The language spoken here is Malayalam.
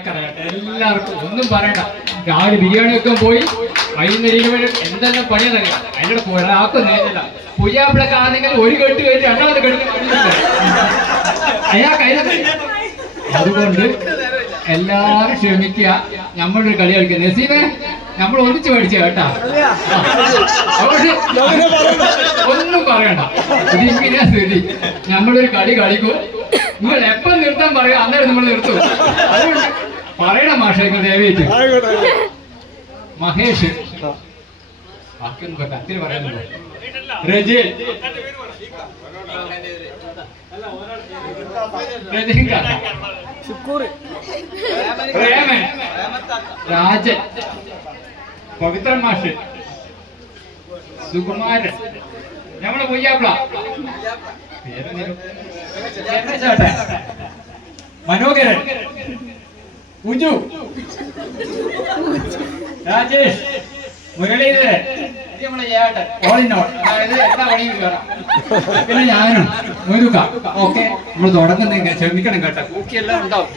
എല്ലാവർക്കും ഒന്നും പറയണ്ട. രാവിലെ ബിരിയാണി വെക്കാൻ പോയി വൈകുന്നേരം എന്തെല്ലാം പണിയെന്നറിയാം. അതിൻ്റെ ഒരാൾക്കും നേരില്ല. പുയ്യാപ്പിളൊക്കെ ആണെങ്കിൽ ഒരു കെട്ട് കഴിഞ്ഞ് രണ്ടാമത് കെട്ട് അയാൾക്ക് അതുകൊണ്ട് എല്ലാവരും ക്ഷമിക്കുക. നമ്മളൊരു കളി കളിക്കുക. നസീമേ നമ്മൾ ഒന്നിച്ച് പഠിച്ച കേട്ടാ. ഒന്നും പറയണ്ട. ഇതിങ്ങനെയാ സ്ഥിതി. നമ്മളൊരു കളി കളിക്കും. നിങ്ങൾ എപ്പം നിർത്താൻ പറയും അന്നേരം നമ്മൾ നിർത്തും. അതുകൊണ്ട് പറയണം മാഷേക്ക് ദേവിയിട്ട്. മഹേഷ് ബാക്കിയൊന്നും കത്തിൽ പറയുന്നുണ്ടോ? രജിൽ പ്രേമൻ രാജൻ പവിത്രൻ മാഷ് സുകുമാരൻ നമ്മളെ പൊയ്യാപ്പിള മനോഹരൻ ഉജു രാജേഷ് മുരളീധരൻ നമ്മളെ ചേട്ടൻ ഓളിനോൾ. അതായത് എല്ലാ പണിയും കയറാം. പിന്നെ ഞാനും മുരുക. ഓക്കെ നമ്മൾ തുടങ്ങുന്ന ക്ഷമിക്കണം കേട്ടോ. കൂക്കിയെല്ലാം ഉണ്ടാവും.